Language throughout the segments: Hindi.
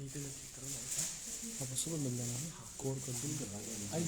अब सुबह मिल जाना है, कोड कर दूँगा। आई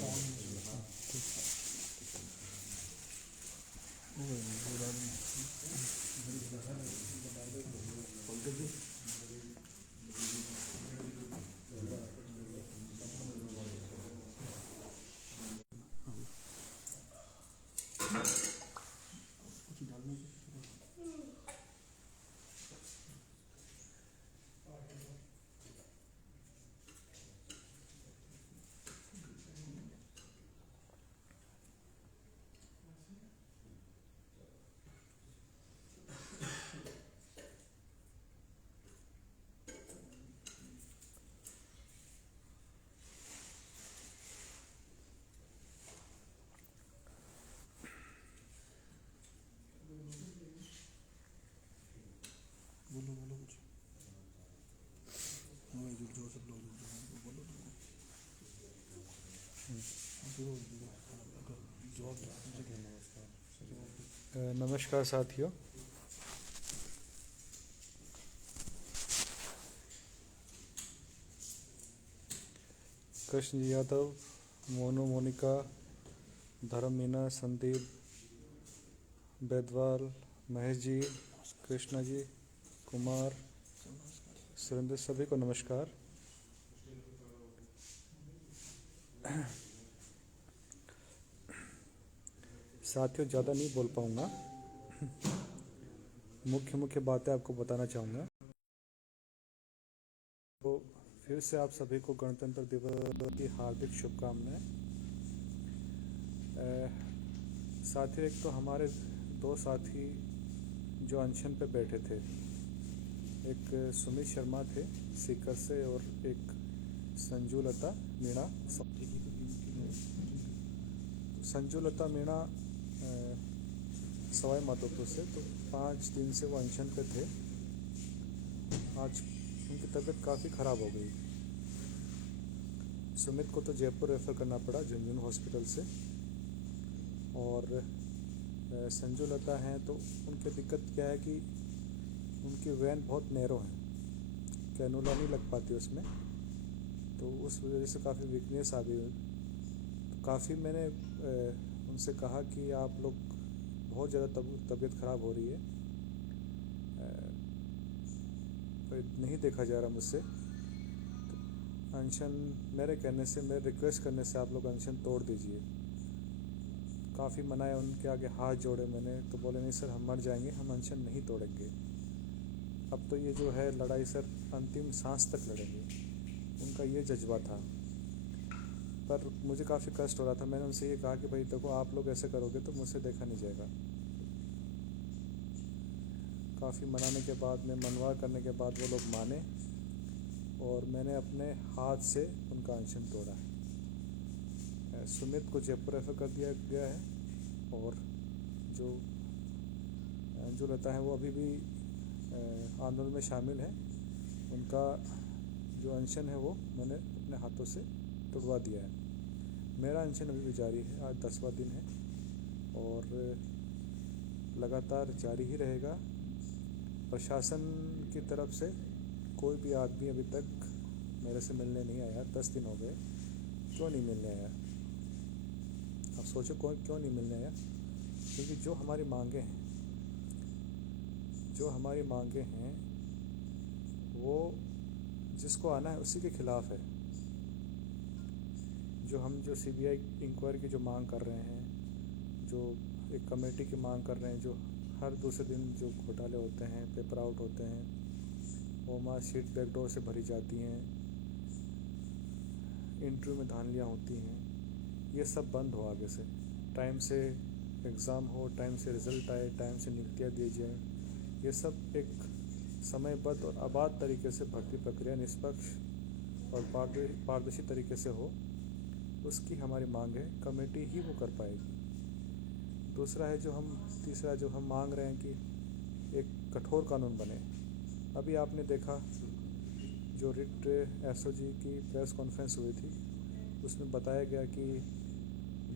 बोलो बोलो कुछ। हाँ जुड़ जाओ, सब लोग जुड़ जाओ, बोलो तुम। नमस्कार साथियों, कृष्ण यादव, मोनू, मोनिका, धर्म, मीना, संदीप, बैदवाल, महेश जी, कृष्णा जी, कुमार, सुरेंद्र, सभी को नमस्कार। साथियों, ज़्यादा नहीं बोल पाऊँगा, मुख्य मुख्य बातें आपको बताना चाहूँगा। तो फिर से आप सभी को गणतंत्र दिवस की हार्दिक शुभकामनाएं। साथियों, एक तो हमारे दो साथी जो अनशन पे बैठे थे, एक सुमित शर्मा थे सीकर से और एक संजू लता मीणा। संजू लता मीणा सवाई माधोपुर से, तो 5 दिन से वो अनशन पे थे। आज उनकी तबीयत काफ़ी ख़राब हो गई। सुमित को तो जयपुर रेफ़र करना पड़ा झुंझुनू हॉस्पिटल से, और संजू लता हैं तो उनकी दिक्कत क्या है कि उनकी वैन बहुत नैरो है, कैनुला नहीं लग पाती उसमें, तो उस वजह से काफ़ी वीकनेस आ गई। तो काफ़ी मैंने उनसे कहा कि आप लोग बहुत ज़्यादा तबीयत ख़राब हो रही है, पर नहीं देखा जा रहा मुझसे। तो अनशन मेरे कहने से, मेरे रिक्वेस्ट करने से आप लोग अनशन तोड़ दीजिए। काफ़ी मनाया, उनके आगे हाथ जोड़े मैंने, तो बोले नहीं सर, हम मर जाएंगे, हम अनशन नहीं तोड़ेंगे। अब तो ये जो है लड़ाई सर अंतिम सांस तक लड़ेंगे, उनका ये जज्बा था। पर मुझे काफ़ी कष्ट हो रहा था। मैंने उनसे ये कहा कि भाई देखो, आप लोग ऐसे करोगे तो मुझसे देखा नहीं जाएगा। काफ़ी मनाने के बाद में, मनवा करने के बाद वो लोग माने, और मैंने अपने हाथ से उनका अनशन तोड़ा है। सुमित को जयपुर रेफर कर दिया गया है, और जो लता है वो अभी भी आंदोलन में शामिल है। उनका जो अनशन है वो मैंने अपने हाथों से तोड़वा दिया है। मेरा अनशन अभी भी जारी है, आज 10वां दिन है और लगातार जारी ही रहेगा। प्रशासन की तरफ से कोई भी आदमी अभी तक मेरे से मिलने नहीं आया। 10 दिन हो गए, क्यों नहीं मिलने आया? अब सोचो क्यों नहीं मिलने आया? क्योंकि जो हमारी मांगे हैं वो जिसको आना है उसी के खिलाफ है। जो सीबीआई इंक्वायरी की जो मांग कर रहे हैं, जो एक कमेटी की मांग कर रहे हैं, जो हर दूसरे दिन जो घोटाले होते हैं, पेपर आउट होते हैं, वो मार्कशीट बैकडोर से भरी जाती हैं, इंटरव्यू में धांधलियाँ होती हैं, ये सब बंद हो आगे से। टाइम से एग्ज़ाम हो, टाइम से रिज़ल्ट आए, टाइम से नियुक्तियाँ दी जाए, ये सब एक समयबद्ध और आबाद तरीके से भर्ती प्रक्रिया निष्पक्ष और पारदर्शी तरीके से हो, उसकी हमारी मांग है। कमेटी ही वो कर पाएगी। तीसरा जो हम मांग रहे हैं कि एक कठोर कानून बने। अभी आपने देखा जो रिट एसओजी की प्रेस कॉन्फ्रेंस हुई थी, उसमें बताया गया कि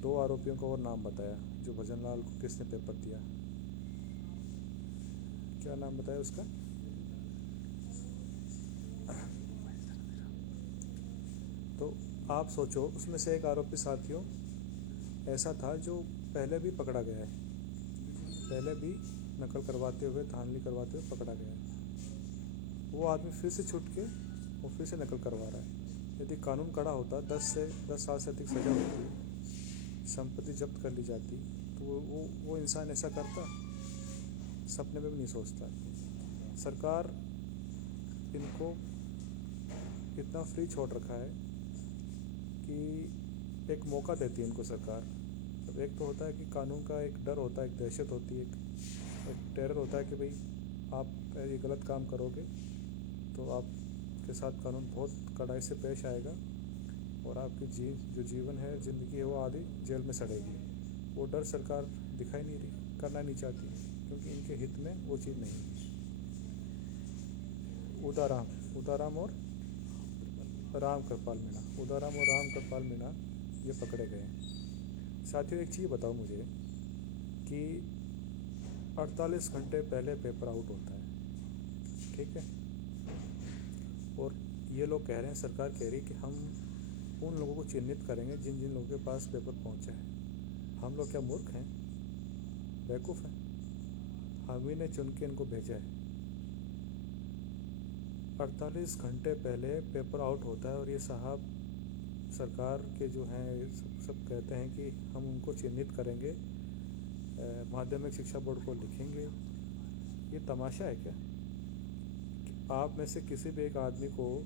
2 आरोपियों का और नाम बताया, जो भजन लाल को किसने पेपर दिया, क्या नाम बताया उसका? तो आप सोचो, उसमें से एक आरोपी साथियों ऐसा था जो पहले भी पकड़ा गया है, पहले भी नकल करवाते हुए, धांधली करवाते हुए पकड़ा गया है। वो आदमी फिर से छूट के वो फिर से नकल करवा रहा है। यदि कानून कड़ा होता, 10 साल से अधिक सज़ा होती, संपत्ति जब्त कर ली जाती, तो वो इंसान ऐसा करता? सपने में भी नहीं सोचता। सरकार इनको इतना फ्री छोड़ रखा है कि एक मौका देती है इनको सरकार। अब एक तो होता है कि कानून का एक डर होता है, एक दहशत होती है, एक टेरर होता है कि भाई आप ये गलत काम करोगे तो आपके साथ कानून बहुत कड़ाई से पेश आएगा और आपकी जो जीवन है, ज़िंदगी है, वो आधी जेल में सड़ेगी। वो डर सरकार दिखाई नहीं रही, करना नहीं चाहती, क्योंकि इनके हित में वो चीज़ नहीं है। उदाराम और राम कृपाल मीणा, उदाराम और राम कृपाल मीणा ये पकड़े गए हैं। साथियों, एक चीज़ बताओ मुझे कि 48 घंटे पहले पेपर आउट होता है, ठीक है, और ये लोग कह रहे हैं, सरकार कह रही है कि हम उन लोगों को चिन्हित करेंगे जिन जिन लोगों के पास पेपर पहुंचा है। हम लोग क्या मूर्ख हैं, बेवकूफ़ हैं? हम ही ने चुन के इनको भेजा है। 48 घंटे पहले पेपर आउट होता है और ये साहब सरकार के जो हैं सब कहते हैं कि हम उनको चिन्हित करेंगे, माध्यमिक शिक्षा बोर्ड को लिखेंगे। ये तमाशा है क्या? आप में से किसी भी एक आदमी को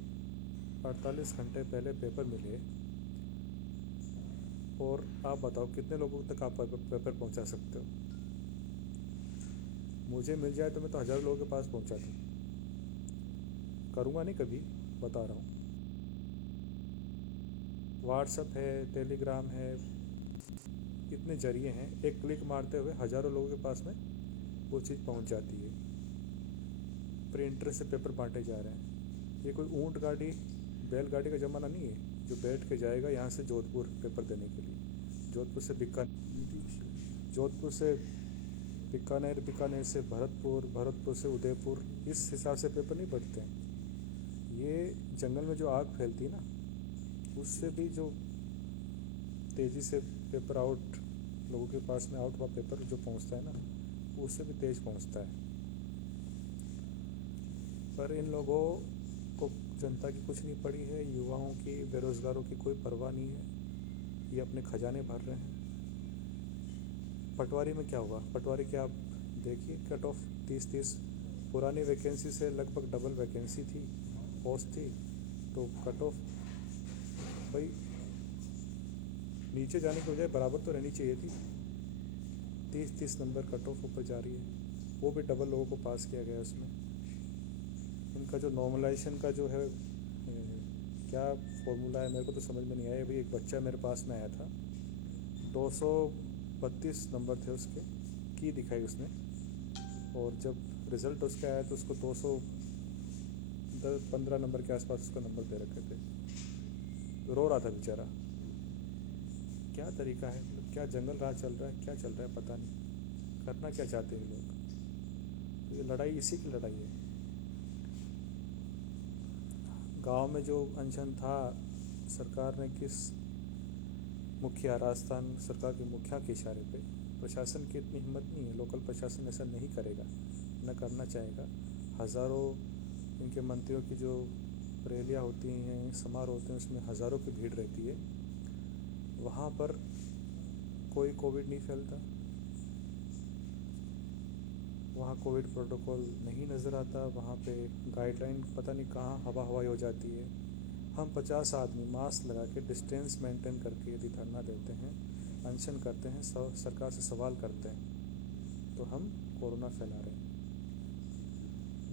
48 घंटे पहले पेपर मिले और आप बताओ कितने लोगों तक आप पेपर पहुंचा सकते हो? मुझे मिल जाए तो मैं तो हज़ारों लोगों के पास पहुंचा दूँ। करूँगा नहीं कभी, बता रहा हूँ। व्हाट्सएप है, टेलीग्राम है, इतने जरिए हैं, एक क्लिक मारते हुए हज़ारों लोगों के पास में वो चीज़ पहुंच जाती है। प्रिंटर से पेपर बांटे जा रहे हैं। ये कोई ऊंट गाड़ी, बैलगाड़ी का ज़माना नहीं है जो बैठ के जाएगा यहाँ से जोधपुर पेपर देने के लिए, जोधपुर से बीकानेर, बीकानेर से भरतपुर, भरतपुर से उदयपुर, इस हिसाब से पेपर नहीं बनते हैं। ये जंगल में जो आग फैलती है ना, उससे भी जो तेज़ी से पेपर आउट लोगों के पास में आउट हुआ पेपर जो पहुंचता है ना, उससे भी तेज़ पहुंचता है। पर इन लोगों को जनता की कुछ नहीं पड़ी है, युवाओं की, बेरोज़गारों की कोई परवाह नहीं है। ये अपने खजाने भर रहे हैं। पटवारी में क्या हुआ? पटवारी क्या आप देखिए, कट ऑफ 30 पुरानी वैकेंसी से लगभग डबल वैकेंसी थी, पोस्ट थी, तो कट ऑफ भाई नीचे जाने के बजाय बराबर तो रहनी चाहिए थी। 30 नंबर कट ऑफ ऊपर जा रही है, वो भी डबल लोगों को पास किया गया उसमें। उनका जो नॉर्मलाइजेशन का जो है क्या फॉर्मूला है, मेरे को तो समझ में नहीं आया। अभी एक बच्चा मेरे पास में आया था, 232 नंबर थे उसके, की दिखाई उसने, और जब रिज़ल्ट उसका आया तो उसको 215 नंबर के आसपास उसका नंबर दे रखे थे। रो रहा था बेचारा। क्या तरीका है, मतलब क्या जंगल राज चल रहा है, क्या चल रहा है पता नहीं। करना क्या चाहते हैं लोग? तो ये लड़ाई इसी की लड़ाई है। गांव में जो अनशन था, सरकार ने किस मुखिया, राजस्थान सरकार के मुखिया के इशारे पे, प्रशासन की इतनी हिम्मत नहीं है, लोकल प्रशासन ऐसा नहीं करेगा, न करना चाहेगा। हज़ारों इनके मंत्रियों की जो रैलियाँ होती हैं, समारोह होते हैं, उसमें हज़ारों की भीड़ रहती है। वहाँ पर कोई कोविड नहीं फैलता, वहाँ कोविड प्रोटोकॉल नहीं नज़र आता, वहाँ पे गाइडलाइन पता नहीं कहाँ हवा हवाई हो जाती है। हम 50 आदमी मास्क लगा के, डिस्टेंस मेंटेन करके यदि धरना देते हैं, अनशन करते हैं, सरकार से सवाल करते हैं, तो हम कोरोना फैला रहे हैं।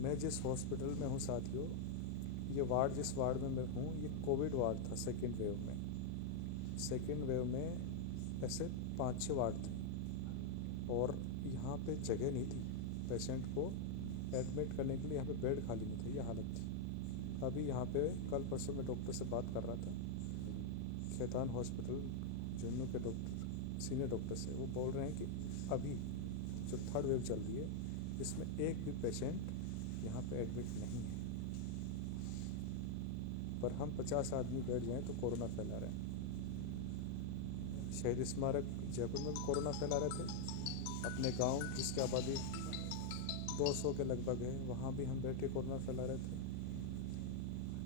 मैं जिस हॉस्पिटल में हूँ साथियों, ये वार्ड, जिस वार्ड में मैं हूँ, ये कोविड वार्ड था सेकेंड वेव में। सेकेंड वेव में ऐसे 5-6 वार्ड थे और यहाँ पे जगह नहीं थी पेशेंट को एडमिट करने के लिए, यहाँ पे बेड खाली नहीं थे, ये हालत थी। अभी यहाँ पे कल परसों में डॉक्टर से बात कर रहा था, खेतान हॉस्पिटल झुंझुनू के डॉक्टर, सीनियर डॉक्टर से, वो बोल रहे हैं कि अभी जो थर्ड वेव चल रही है, इसमें एक भी पेशेंट यहाँ पे एडमिट नहीं है। पर हम 50 आदमी बैठ जाएं तो कोरोना फैला रहे हैं। शहीद स्मारक जयपुर में भी कोरोना फैला रहे थे। अपने गांव जिसकी आबादी 200 के लगभग है, वहाँ भी हम बैठ के कोरोना फैला रहे थे।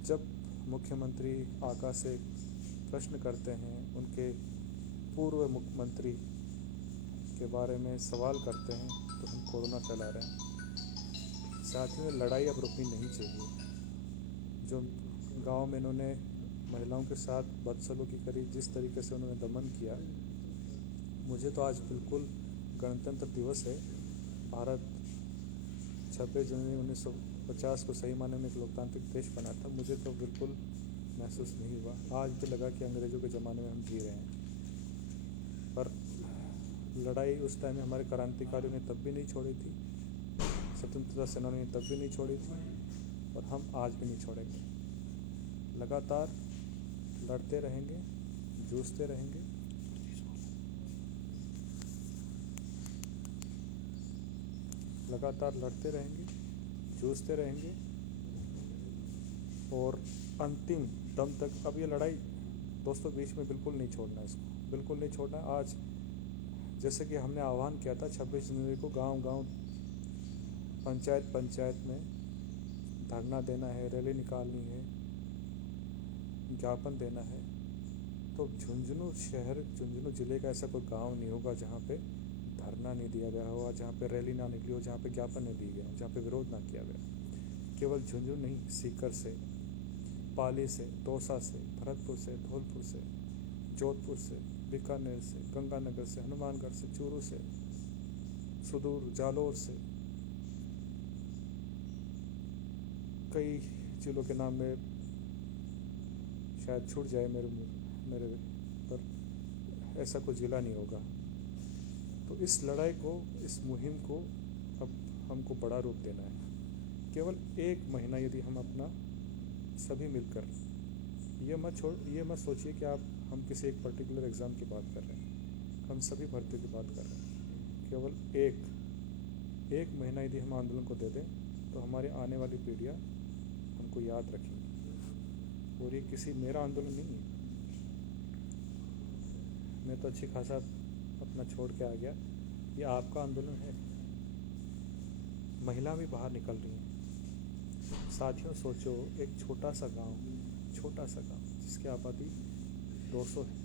जब मुख्यमंत्री आका से प्रश्न करते हैं, उनके पूर्व मुख्यमंत्री के बारे में सवाल करते हैं, तो हम कोरोना फैला रहे हैं। साथ में लड़ाई अब रुकनी नहीं चाहिए। जो गांव में इन्होंने महिलाओं के साथ बदसलूकी करी, जिस तरीके से उन्होंने दमन किया, मुझे तो आज बिल्कुल गणतंत्र दिवस है, भारत 26 जनवरी 1950 को सही माने में एक लोकतांत्रिक देश बना था, मुझे तो बिल्कुल महसूस नहीं हुआ। आज भी लगा कि अंग्रेज़ों के ज़माने में हम जी रहे हैं। पर लड़ाई उस टाइम में हमारे क्रांतिकारियों ने तब भी नहीं छोड़ी थी, स्वतंत्रता सेनानियों ने तब भी नहीं छोड़ी थी, और हम आज भी नहीं छोड़ेंगे। लगातार लड़ते रहेंगे, जूझते रहेंगे। लगातार लड़ते रहेंगे, जूझते रहेंगे, और अंतिम दम तक। अब ये लड़ाई दोस्तों बीच में बिल्कुल नहीं छोड़ना, इसको बिल्कुल नहीं छोड़ना। आज जैसे कि हमने आह्वान किया था 26 जनवरी को, गांव-गांव, पंचायत में धरना देना है, रैली निकालनी है, ज्ञापन देना है। तो झुंझुनू शहर, झुंझुनू ज़िले का ऐसा कोई गांव नहीं होगा जहां पे धरना नहीं दिया गया होगा, जहाँ पे रैली ना निकली हो, जहाँ पे ज्ञापन नहीं दिए गए हो, जहाँ पे विरोध ना किया गया। केवल झुंझुनू नहीं, सीकर से, पाली से, दौसा से, भरतपुर से, धौलपुर से, जोधपुर से, बीकानेर से, गंगानगर से, हनुमानगढ़ से, चूरू से, सुदूर जालौर से, कई जिलों के नाम में शायद छूट जाए मेरे पर, ऐसा कोई ज़िला नहीं होगा। तो इस लड़ाई को, इस मुहिम को अब हमको बड़ा रूप देना है। केवल 1 महीना यदि हम अपना सभी मिलकर, ये मत सोचिए कि हम किसी एक पर्टिकुलर एग्ज़ाम की बात कर रहे हैं, हम सभी भर्तियों की बात कर रहे हैं। केवल एक महीना यदि हम आंदोलन को दे दें, तो हमारी आने वाली पीढ़ियाँ हमको याद रखेंगी। और ये किसी मेरा आंदोलन नहीं है, मैं तो अच्छी खासा अपना छोड़ के आ गया, ये आपका आंदोलन है। महिला भी बाहर निकल रही हैं। साथियों, सोचो, एक छोटा सा गांव जिसकी आबादी 200 है,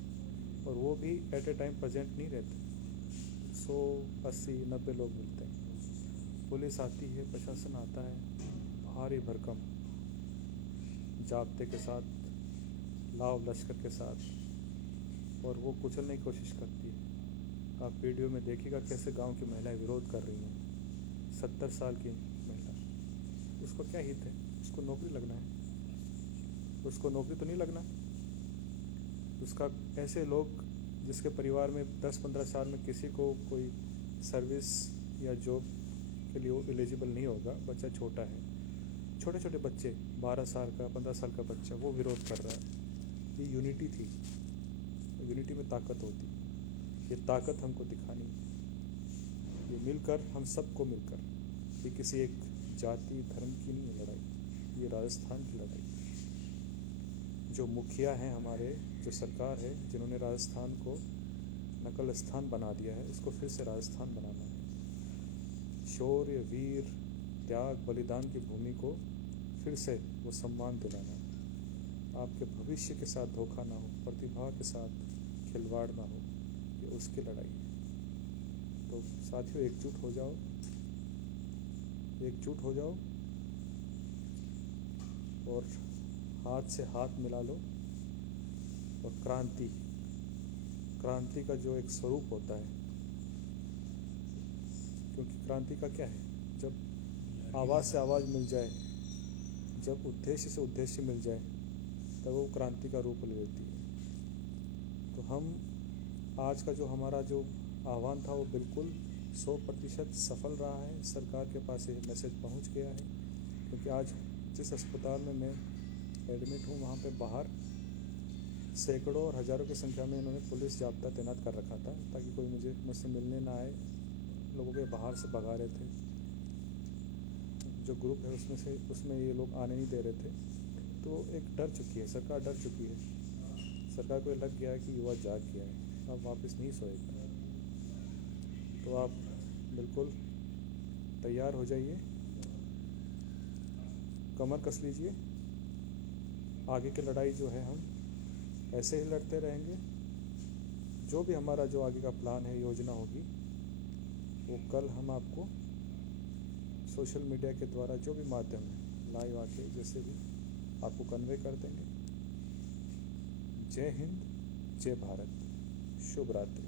और वो भी एट ए टाइम प्रेजेंट नहीं रहते, 100, 80, 90 लोग मिलते हैं। पुलिस आती है, प्रशासन आता है, भारी भरकम जाब्ते के साथ, लाव लश्कर के साथ, और वो कुचलने की कोशिश करती है। आप वीडियो में देखिएगा कैसे गांव की महिलाएं विरोध कर रही हैं। 70 साल की महिला, उसको क्या हित है? उसको नौकरी लगना है, उसको नौकरी तो नहीं लगना। उसका, ऐसे लोग जिसके परिवार में 10-15 साल में किसी को कोई सर्विस या जॉब के लिए वो एलिजिबल नहीं होगा, बच्चा छोटा है, छोटे छोटे बच्चे, 12 साल का, 15 साल का बच्चा, वो विरोध कर रहा है। ये यूनिटी थी, यूनिटी में ताकत होती, ये ताकत हमको दिखानी। ये मिलकर, हम सबको मिलकर, ये किसी एक जाति धर्म की नहीं है लड़ाई, ये राजस्थान की लड़ाई। जो मुखिया हैं हमारे, जो सरकार है, जिन्होंने राजस्थान को नकल स्थान बना दिया है, उसको फिर से राजस्थान बनाना है। शौर्य, वीर, त्याग, बलिदान की भूमि को फिर से वो सम्मान दिलाना है। आपके भविष्य के साथ धोखा ना हो, प्रतिभा के साथ खिलवाड़ ना हो, ये उसकी लड़ाई है। तो साथियों, एकजुट हो जाओ, और हाथ से हाथ मिला लो, और क्रांति का जो एक स्वरूप होता है, क्योंकि क्रांति का क्या है, जब आवाज़ से आवाज़ मिल जाए, जब उद्देश्य से उद्देश्य मिल जाए, तब वो क्रांति का रूप ले लेती है। तो हम आज का जो हमारा जो आह्वान था, वो बिल्कुल 100% सफल रहा है। सरकार के पास ये मैसेज पहुंच गया है, क्योंकि आज जिस अस्पताल में मैं एडमिट हूँ, वहाँ पे बाहर सैकड़ों और हज़ारों की संख्या में इन्होंने पुलिस जाब्ता तैनात कर रखा था, ताकि कोई मुझसे मिलने ना आए। लोगों के बाहर से भगा रहे थे, जो ग्रुप है उसमें ये लोग आने नहीं दे रहे थे। तो एक डर चुकी है, सरकार डर चुकी है। सरकार को लग गया है कि युवा जाग गया है, अब वापस नहीं सोएगा। तो आप बिल्कुल तैयार हो जाइए, कमर कस लीजिए। आगे की लड़ाई जो है हम ऐसे ही लड़ते रहेंगे। जो भी हमारा जो आगे का प्लान है, योजना होगी, वो कल हम आपको सोशल मीडिया के द्वारा जो भी माध्यम है, लाइव आके जैसे भी आपको कन्वे कर देंगे। जय हिंद, जय भारत, शुभ रात्रि।